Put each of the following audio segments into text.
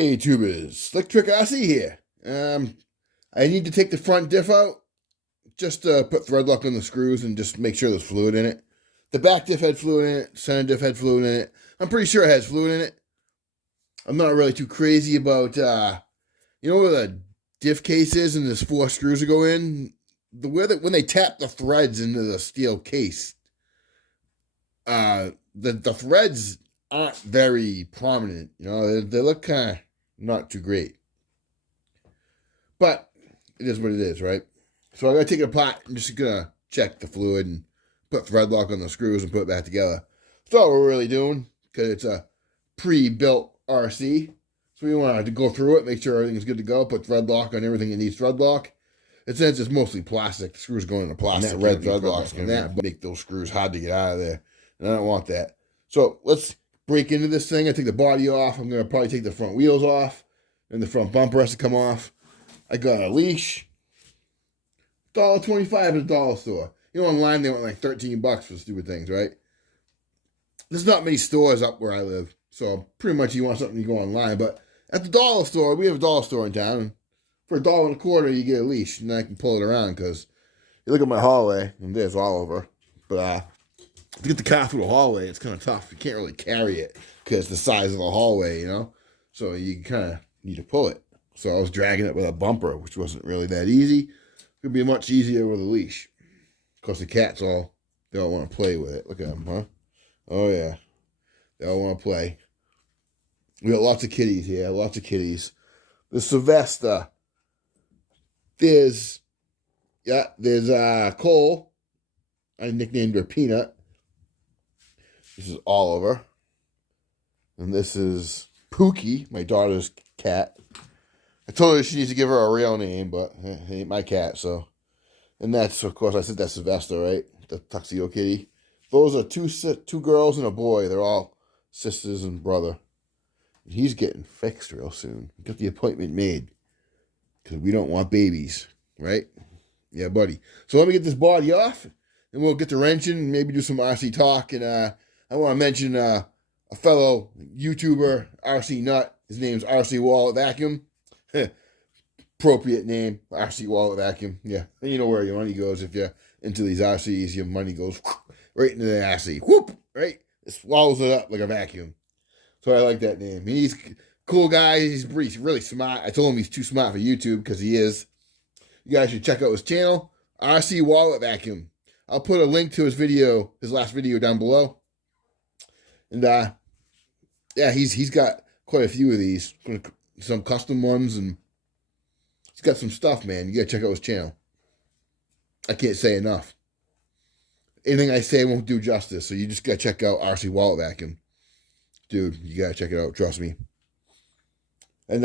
Hey tubers, Slick Trick RC here. I need to take the front diff out, just put thread lock on the screws and just make sure there's fluid in it. The back diff had fluid in it, center diff had fluid in it. I'm pretty sure it has fluid in it. I'm not really too crazy about, you know where the diff case is and there's 4 screws that go in? When they tap the threads into the steel case, the threads aren't very prominent. You know, they look kind of not too great. But it is what it is, right? So I'm going to take it apart. I'm just going to check the fluid and put thread lock on the screws and put it back together. That's all we're really doing because it's a pre-built RC. So we want to go through it, make sure everything's good to go, put thread lock on everything that needs thread lock. And since it's mostly plastic, the screws go into plastic. And that red thread lock's going to make those screws hard to get out of there. And I don't want that. So let's break into this thing. I take the body off. I'm going to probably take the front wheels off. And the front bumper has to come off. I got a leash. $1.25 at a dollar store. You know, online they want like $13 for stupid things, right? There's not many stores up where I live. So pretty much you want something, you go online. But at the dollar store, we have a dollar store in town. And for $1.25, you get a leash. And I can pull it around because you look at my hallway, and there's Oliver. But to get the car through the hallway, it's kind of tough. You can't really carry it because the size of the hallway, you know? So you kind of need to pull it. So I was dragging it with a bumper, which wasn't really that easy. It could be much easier with a leash. Of course, the cats they all want to play with it. Look at them, huh? Oh, yeah. They all want to play. We got lots of kitties here, lots of kitties. The Sylvester. There's Cole. I nicknamed her Peanut. This is Oliver. And this is Pookie, my daughter's cat. I told her she needs to give her a real name, but it ain't my cat, so. And that's, of course, I said that's Sylvester, right? The Tuxedo Kitty. Those are two girls and a boy. They're all sisters and brother. And he's getting fixed real soon. Got the appointment made. Because we don't want babies, right? Yeah, buddy. So let me get this body off, and we'll get to wrenching and maybe do some RC talk. And I want to mention a fellow YouTuber, RC Nut. His name's RC Wallet Vacuum. Appropriate name, RC Wallet Vacuum. Yeah, and you know where your money goes if you're into these RCs. Your money goes right into the RC. Whoop! Right? It swallows it up like a vacuum. So I like that name. He's a cool guy. He's really smart. I told him he's too smart for YouTube because he is. You guys should check out his channel, RC Wallet Vacuum. I'll put a link to his last video down below. And yeah, he's got quite a few of these. Some custom ones, and he's got some stuff, man. You gotta check out his channel. I can't say enough. Anything I say won't do justice, so you just gotta check out RC Wallet Vacuum. Dude, you gotta check it out, trust me. And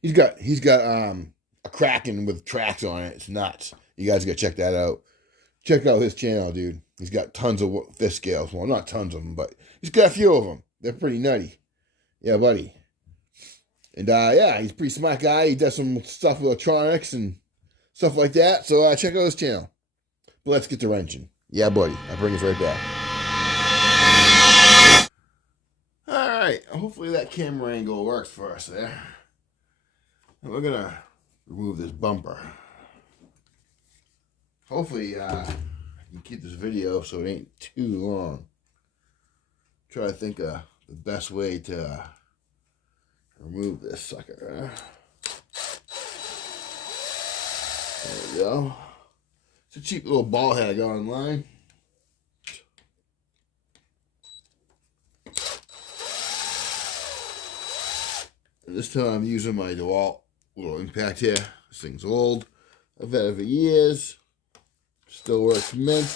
he's got a Kraken with tracks on it. It's nuts. You guys gotta check that out. Check out his channel, dude. He's got tons of fish scales. Well, not tons of them, but he's got a few of them. They're pretty nutty. Yeah, buddy. And yeah, he's a pretty smart guy. He does some stuff with electronics and stuff like that. So check out his channel. But let's get to wrenching. Yeah, buddy. I'll bring us right back. All right. Hopefully that camera angle works for us there. And we're going to remove this bumper. Hopefully I can keep this video so it ain't too long. Try to think of the best way to remove this sucker. There we go. It's a cheap little ball head I got online. And this time I'm using my DeWalt little impact here. This thing's old. I've had it for years. Still works mint.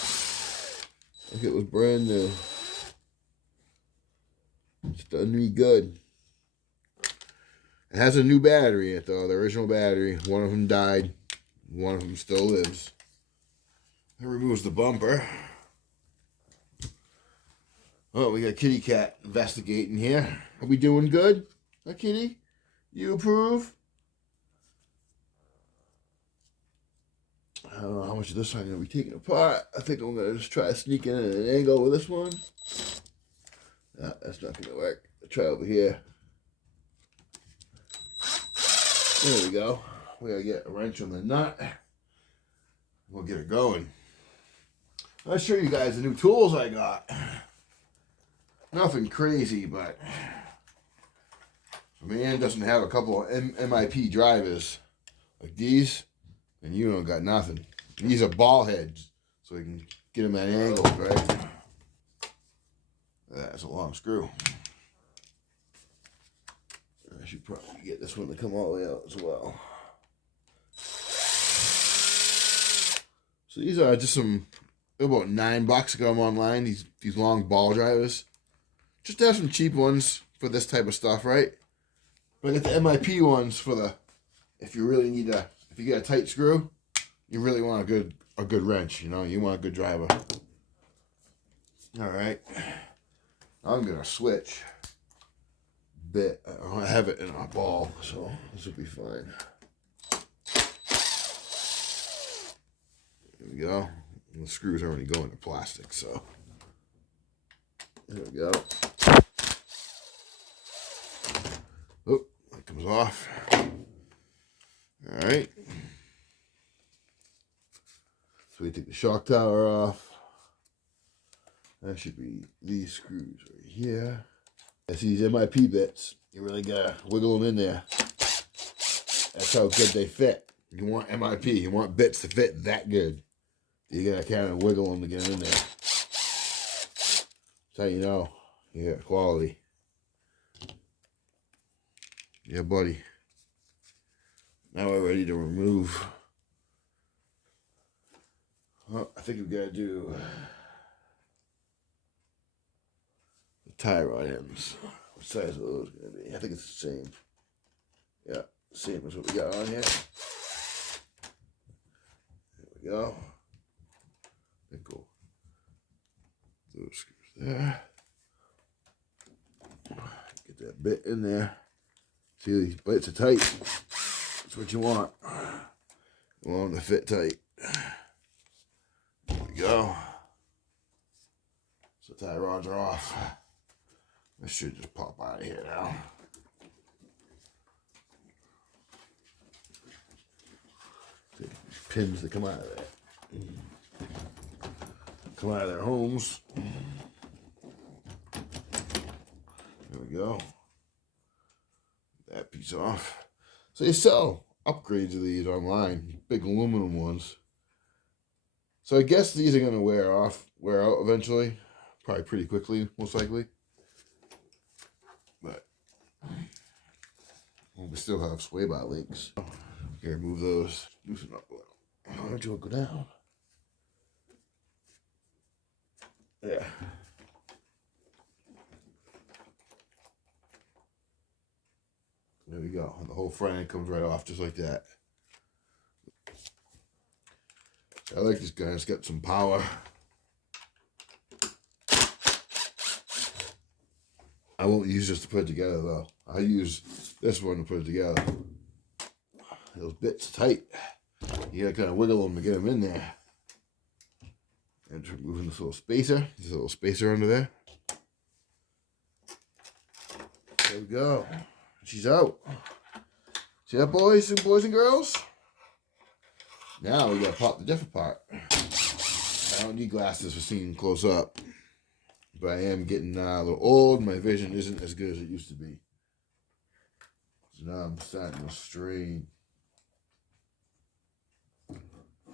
Like it was brand new. It's done me good. It has a new battery in it, though. The original battery. One of them died. One of them still lives. That removes the bumper. Oh, we got Kitty Cat investigating here. Are we doing good? Huh, Kitty? You approve? I don't know how much of this I'm going to be taking apart. I think I'm going to just try to sneak in at an angle with this one. That's not going to work. I'll try over here. There we go. We gotta get a wrench on the nut. We'll get it going. I'll show you guys the new tools I got. Nothing crazy, but if a man doesn't have a couple of MIP drivers like these, then you don't got nothing. These are ball heads, so we can get them at angles, right? That's a long screw. I should probably get this one to come all the way out as well. So these are just some, about $9 I got them online, these long ball drivers. Just to have some cheap ones for this type of stuff, right? But I get the MIP ones for the, if you really need a, if you get a tight screw, you really want a good wrench, you know, you want a good driver. All right, I'm gonna switch bit. I don't have it in our ball, so this will be fine. There we go. And the screws already go into plastic, so there we go. Oh, that comes off. All right. So we take the shock tower off. That should be these screws right here. That's these MIP bits. You really gotta wiggle them in there. That's how good they fit. You want MIP. You want bits to fit that good. You gotta kind of wiggle them to get them in there. That's how you know you got quality. Yeah, buddy. Now we're ready to remove. Well, I think we gotta do the tie rod ends. What size are those gonna be? I think it's the same. Yeah, same as what we got on here. There we go. Cool. Those screws there. Get that bit in there. See, these bits are tight. That's what you want. You want them to fit tight. There we go. So tie rods are off. This should just pop out of here now. See, pins that come out of there. Come out of their homes. There we go. That piece off. So you sell upgrades of these online, big aluminum ones. So I guess these are gonna wear out eventually, probably pretty quickly, most likely. But we still have sway bar links. Here, move those. Loosen up a little. Why don't you go down? Yeah. There we go. And the whole front end comes right off just like that. I like this guy. It's got some power. I won't use this to put it together though. I use this one to put it together. Those bits are tight. You gotta kind of wiggle them to get them in there. And just removing this little spacer. There's a little spacer under there. There we go. She's out. See that, boys and girls? Now we gotta pop the diff apart. I don't need glasses for seeing close up. But I am getting a little old. My vision isn't as good as it used to be. So now I'm starting to strain.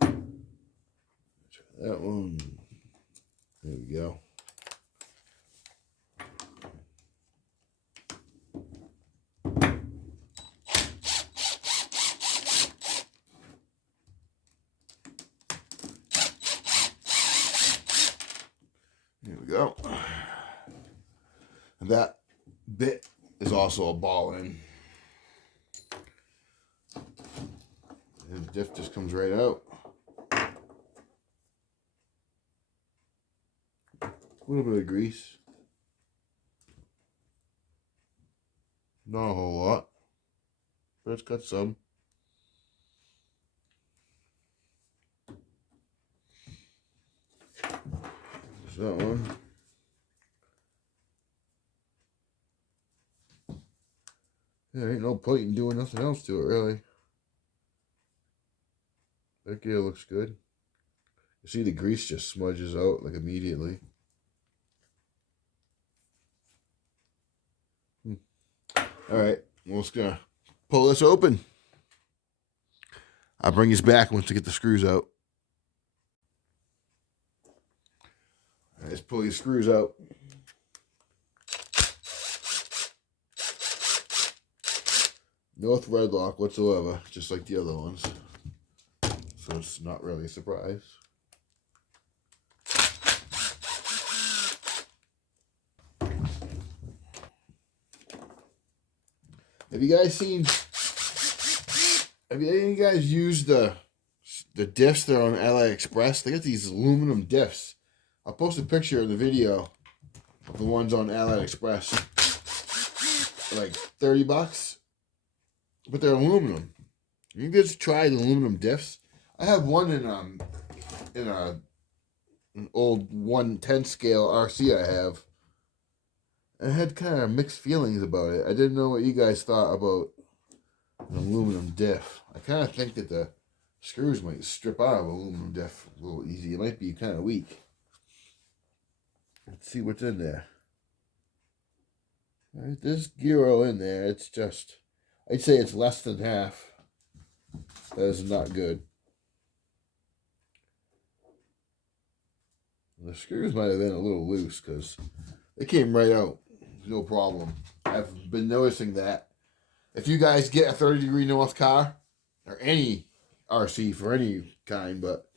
Try that one. There we go. There we go. And that bit is also a ball end. And the diff just comes right out. A little bit of grease. Not a whole lot, but it's got some. There's that one. There ain't no point in doing nothing else to it, really. That gear looks good. You see the grease just smudges out like immediately. Alright, we're just gonna pull this open. I'll bring this back once I get the screws out. Alright, let's pull these screws out. No thread lock whatsoever, just like the other ones. So it's not really a surprise. Have you guys used the diffs that are on AliExpress? They got these aluminum diffs. I'll post a picture in the video of the ones on AliExpress. They're like $30, but they're aluminum. You can just try the aluminum diffs. I have one in an old 110 scale RC I have. I had kind of mixed feelings about it. I didn't know what you guys thought about an aluminum diff. I kind of think that the screws might strip out of aluminum diff a little easy. It might be kind of weak. Let's see what's in there. All right, there's gear oil in there. It's just, I'd say it's less than half. That is not good. The screws might have been a little loose because they came right out. No problem. I've been noticing that. If you guys get a 30-degree north car, or any RC for any kind, but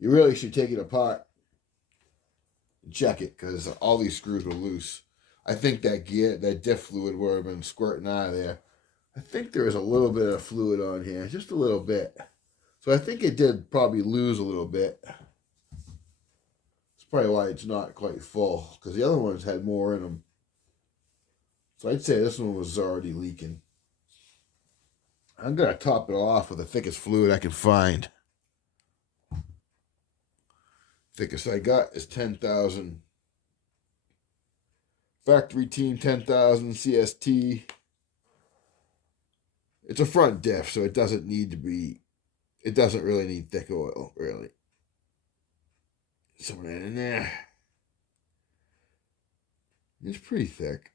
you really should take it apart and check it because all these screws were loose. I think that diff fluid would have been squirting out of there. I think there is a little bit of fluid on here, just a little bit. So I think it did probably lose a little bit. That's probably why it's not quite full, because the other ones had more in them. So I'd say this one was already leaking. I'm going to top it off with the thickest fluid I can find. Thickest I got is 10,000. Factory Team 10,000 CST. It's a front diff, so it doesn't really need thick oil, really. Some of that in there. It's pretty thick.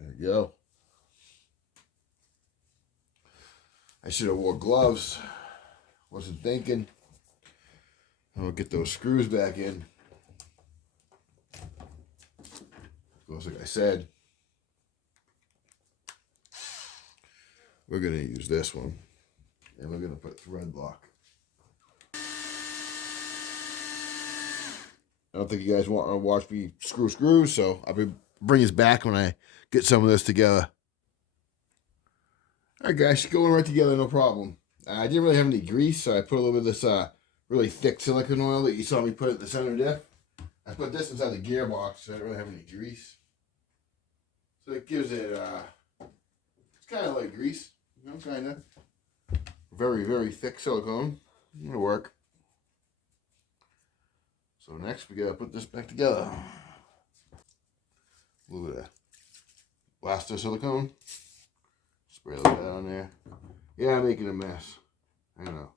There you go. I should have wore gloves. Wasn't thinking. I'll get those screws back in. Because like I said, we're going to use this one. And we're going to put thread lock. I don't think you guys want to watch me screw screws, so I'll be bring this back when I get some of this together. All right, guys, going right together, no problem. I didn't really have any grease, so I put a little bit of this really thick silicone oil that you saw me put at the center diff. I put this inside the gearbox, so I don't really have any grease. So it gives it, it's kind of like grease, you know, kind of. Very, very thick silicone. It'll work. So next we gotta put this back together. A little bit of blaster silicone. Spray a little bit on there. Yeah, I'm making a mess. I know.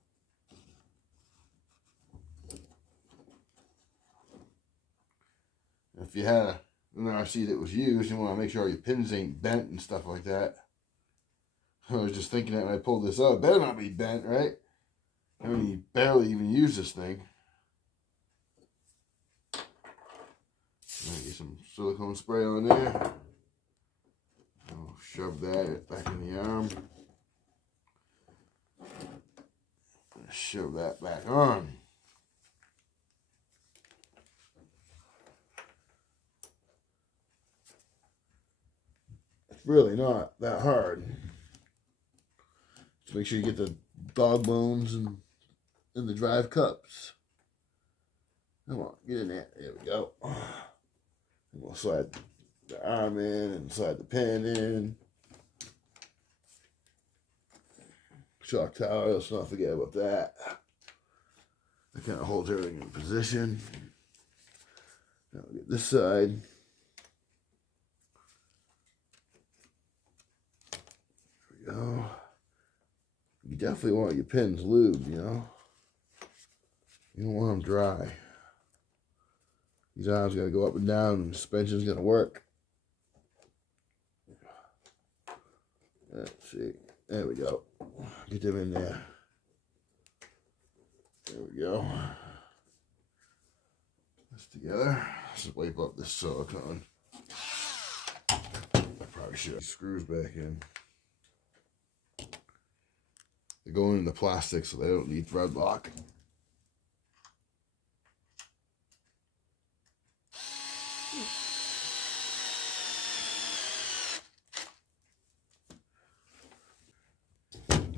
If you had an RC that was used, you want to make sure your pins ain't bent and stuff like that. I was just thinking that when I pulled this out, it better not be bent, right? I mean, you barely even use this thing. Get some silicone spray on there. I'll shove that back in the arm. Shove that back on. It's really not that hard. Just make sure you get the dog bones and the drive cups. Come on, get in there. There we go. And we'll slide the arm in and slide the pin in. shock tower. Let's not forget about that. That kind of holds everything in position. Now we'll get this side. There we go. You definitely want your pins lubed, you know. You don't want them dry. These arms got to go up and down, and the suspension's going to work. Let's see. There we go. Get them in there. There we go. This together. Let's wipe up this silicone. I probably should have screws back in. They're going in the plastic, so they don't need thread lock.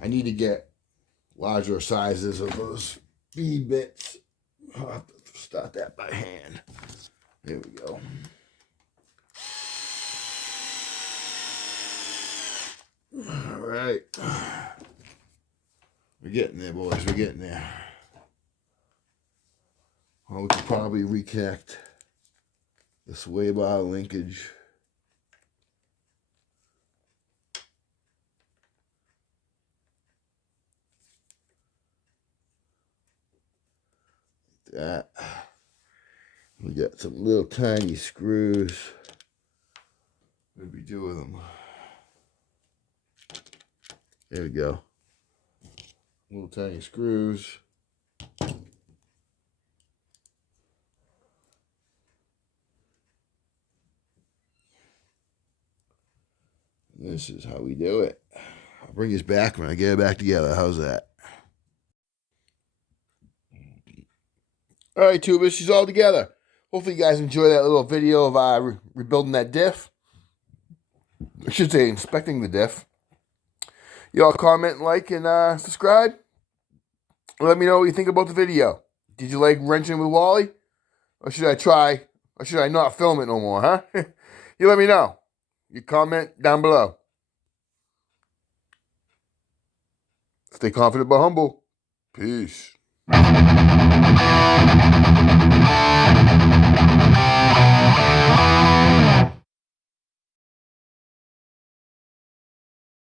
I need to get larger sizes of those bead bits. I'll have to start that by hand. There we go. All right. We're getting there, boys. We're getting there. Well, we could probably reconnect the sway bar linkage. That. We got some little tiny screws. What did we do with them? There we go. Little tiny screws. This is how we do it. I'll bring this back when I get it back together. How's that? All right, tubers, she's all together. Hopefully you guys enjoy that little video of rebuilding that diff. I should say inspecting the diff. Y'all comment, like, and subscribe. Let me know what you think about the video. Did you like wrenching with Wally? Or should I not film it no more, huh? You let me know. You comment down below. Stay confident but humble. Peace.